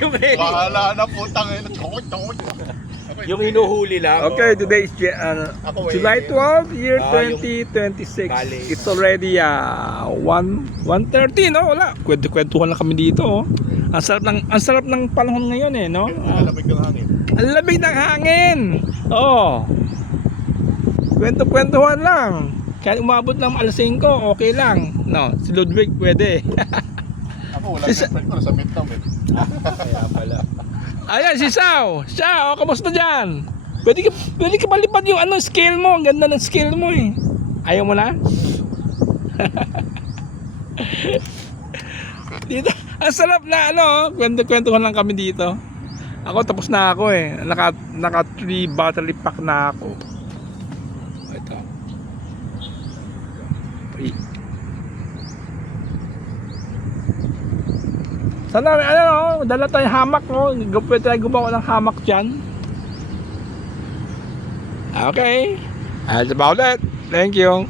Yung heli. Bahala na putang ina. Chokot. Yung hinuhuli lang. Okay, today is Ako, July 12, year yung 2026. bali. It's already 1:30, no? Wala. Kwento-kwentuhan lang kami dito, oh. Ang sarap ng panahon ngayon eh, no? Malamig ng hangin. Ang lamig ng hangin. Oo. Kwento-kwentuhan lang. Kahit umabot ng alas 5, okay lang. No, si Ludwig pwede. Ako wala girlfriend ko. Nasa Vietnam eh. Kaya pala. Ayan, si Sao. Sao, kamusta dyan? Pwede ka palipad yung scale mo. Ang ganda ng scale mo eh. Ayaw mo na? Dito, ang sarap na kwento-kwentuhan lang kami dito. Ako tapos na ako eh. Naka 3 battery pack na ako. Ito. Sana dala tayong hamak, no? Pwede tayo gumawa ng hamak dyan. Okay. That's about it. Thank you.